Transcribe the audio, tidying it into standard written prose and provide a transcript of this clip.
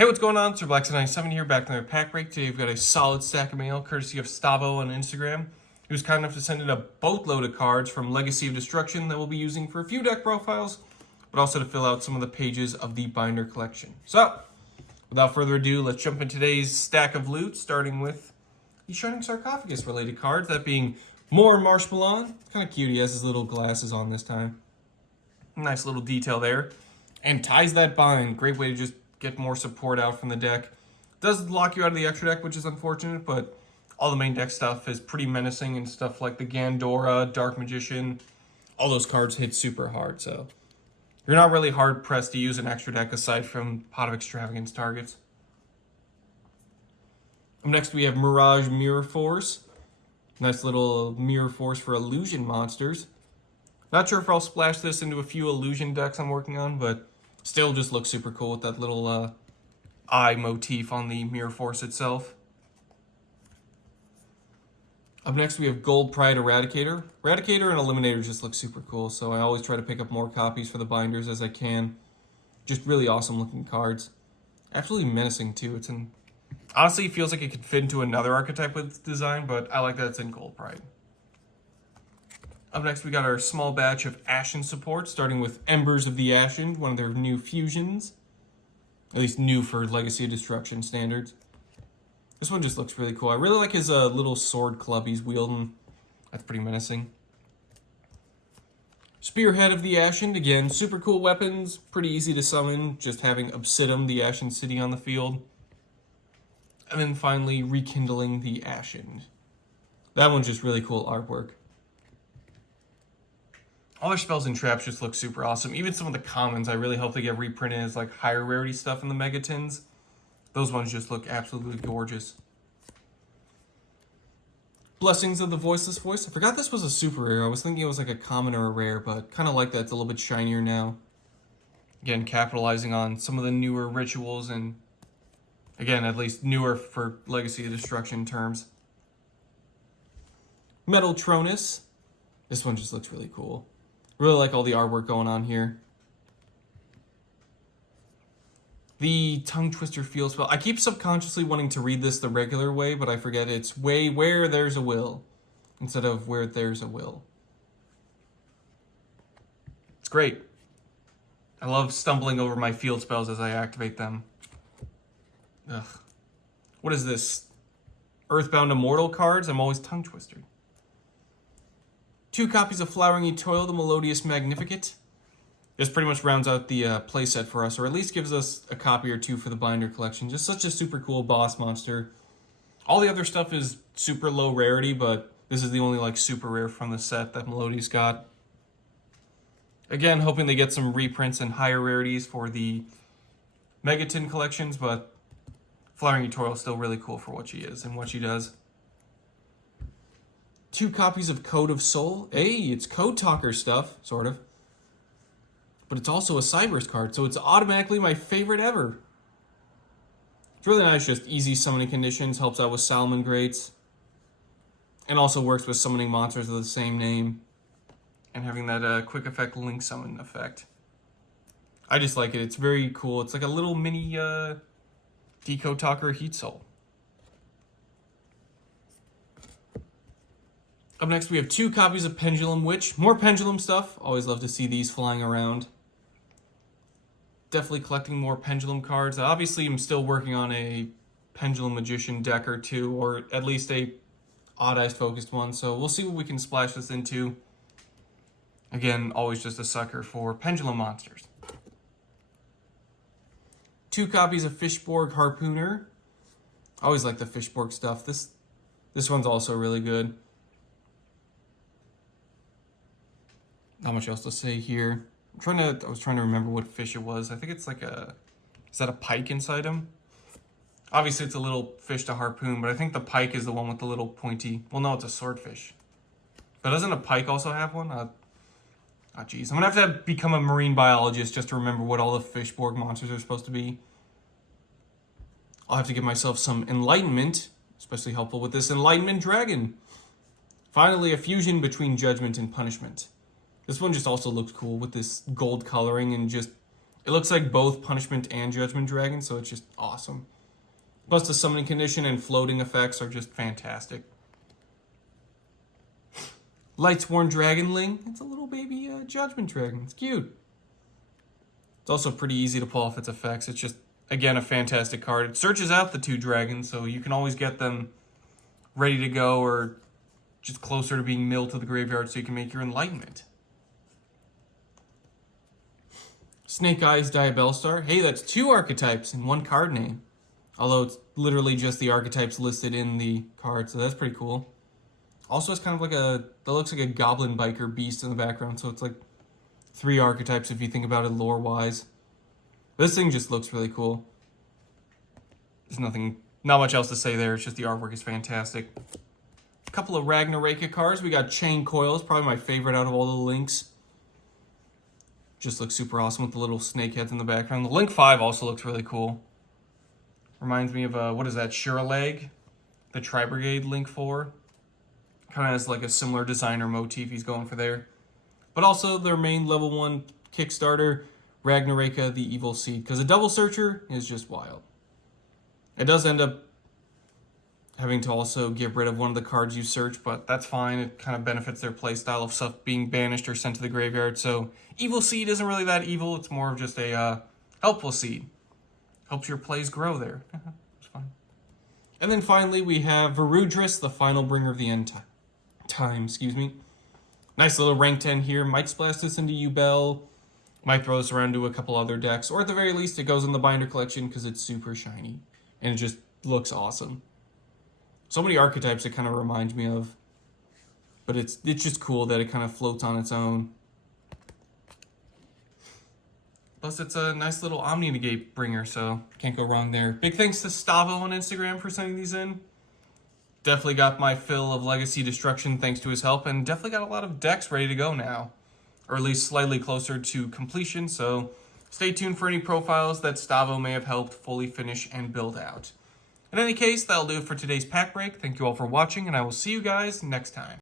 Hey, what's going on? It's Black97 here, back in another pack break. Today we've got a solid stack of mail, courtesy of Stavo on Instagram. He was kind enough to send in a boatload of cards from Legacy of Destruction that we'll be using for a few deck profiles, but also to fill out some of the pages of the binder collection. So, without further ado, let's jump into today's stack of loot, starting with the Shining Sarcophagus related cards, that being more Marshmallow. Kind of cute, he has his little glasses on this time. Nice little detail there. And ties that bind, great way to just get more support out from the deck. Does lock you out of the extra deck, which is unfortunate, but all the main deck stuff is pretty menacing, and stuff like the Gandora, Dark Magician, all those cards hit super hard, so you're not really hard pressed to use an extra deck aside from Pot of Extravagance targets. Up next we have Mirage Mirror Force. Nice little Mirror Force for illusion monsters. Not sure if I'll splash this into a few illusion decks I'm working on, but still just looks super cool with that little eye motif on the Mirror Force itself. Up next we have Gold Pride Eradicator. Eradicator and Eliminator just look super cool, so I always try to pick up more copies for the binders as I can. Just really awesome looking cards. Absolutely menacing too. It's in, honestly, it feels like it could fit into another archetype with its design, but I like that it's in Gold Pride. Up next, we got our small batch of Ashen support, starting with Embers of the Ashen, one of their new fusions. At least new for Legacy of Destruction standards. This one just looks really cool. I really like his little sword club he's wielding. That's pretty menacing. Spearhead of the Ashen, again, super cool weapons, pretty easy to summon, just having Obsidian, the Ashen City, on the field. And then finally, Rekindling the Ashen. That one's just really cool artwork. All their spells and traps just look super awesome. Even some of the commons, I really hope they get reprinted as like higher rarity stuff in the Megatins. Those ones just look absolutely gorgeous. Blessings of the Voiceless Voice. I forgot this was a super rare. I was thinking it was like a common or a rare, but kind of like that. It's a little bit shinier now. Again, capitalizing on some of the newer rituals and, again, at least newer for Legacy of Destruction terms. Metal Tronus. This one just looks really cool. Really like all the artwork going on here. The Tongue Twister Field Spell. I keep subconsciously wanting to read this the regular way, but I forget it's way where there's a will instead of where there's a will. It's great. I love stumbling over my field spells as I activate them. Ugh. What is this? Earthbound Immortal cards? I'm always tongue twistered. 2 copies of Flowering Toil, the Melodious Magnificate. This pretty much rounds out the playset for us, or at least gives us a copy or two for the binder collection. Just such a super cool boss monster. All the other stuff is super low rarity, but this is the only like super rare from the set that Melodious got. Again, hoping they get some reprints and higher rarities for the Megatin collections, but Flowering Toil is still really cool for what she is and what she does. 2 copies of Code of Soul. Hey, it's Code Talker stuff, sort of. But it's also a Cyberse card, so it's automatically my favorite ever. It's really nice, just easy summoning conditions, helps out with Salmon Greats, and also works with summoning monsters of the same name, and having that quick effect link summon effect. I just like it. It's very cool. It's like a little mini Decode Talker Heat Soul. Up next, we have 2 copies of Pendulum Witch. More Pendulum stuff. Always love to see these flying around. Definitely collecting more Pendulum cards. Obviously, I'm still working on a Pendulum Magician deck or two, or at least a Odd-Eyes focused one. So we'll see what we can splash this into. Again, always just a sucker for Pendulum monsters. 2 copies of Fishborg Harpooner. I always like the Fishborg stuff. This one's also really good. Not much else to say here. I was trying to remember what fish it was. I think it's like is that a pike inside him? Obviously it's a little fish to harpoon, but I think the pike is the one with the little pointy, well no, it's a swordfish. But doesn't a pike also have one? Geez. I'm gonna have to become a marine biologist just to remember what all the Fishborg monsters are supposed to be. I'll have to give myself some enlightenment, especially helpful with this Enlightenment Dragon. Finally, a fusion between Judgment and Punishment. This one just also looks cool with this gold coloring and just It looks like both Punishment and Judgment Dragon, so it's just awesome. Plus the summoning condition and floating effects are just fantastic. Lightsworn Dragonling. It's a little baby Judgment Dragon. It's cute. It's also pretty easy to pull off its effects. It's just, again, a fantastic card. It searches out the 2 dragons, so you can always get them ready to go or just closer to being milled to the graveyard so you can make your Enlightenment. Snake Eyes Diabellstar. Hey, that's 2 archetypes in 1 card name. Although it's literally just the archetypes listed in the card, so that's pretty cool. Also, it's kind of like that looks like a goblin biker beast in the background, so it's like 3 archetypes if you think about it lore-wise. This thing just looks really cool. There's not much else to say there, it's just the artwork is fantastic. A couple of Ragnaraka cards. We got Chain Coils, probably my favorite out of all the links. Just looks super awesome with the little snake heads in the background. The Link 5 also looks really cool. Reminds me of, what is that, Shiraleg? The Tri-Brigade Link 4. Kind of has like a similar designer motif he's going for there. But also their main level 1 Kickstarter, Ragnaraka the Evil Seed. Because a double searcher is just wild. It does end up having to also get rid of one of the cards you search, but that's fine. It kind of benefits their playstyle of stuff being banished or sent to the graveyard. So Evil Seed isn't really that evil. It's more of just a helpful seed. Helps your plays grow there. It's fine. And then finally we have Varudris, the final bringer of the end time. Nice little rank 10 here. Might splash this into YuGiOh. Might throw this around to a couple other decks. Or at the very least, it goes in the binder collection because it's super shiny. And it just looks awesome. So many archetypes it kind of reminds me of. But it's just cool that it kind of floats on its own. Plus, it's a nice little Omni-Negate bringer, so can't go wrong there. Big thanks to Stavo on Instagram for sending these in. Definitely got my fill of Legacy Destruction thanks to his help, and definitely got a lot of decks ready to go now. Or at least slightly closer to completion, so stay tuned for any profiles that Stavo may have helped fully finish and build out. In any case, that'll do it for today's pack break. Thank you all for watching, and I will see you guys next time.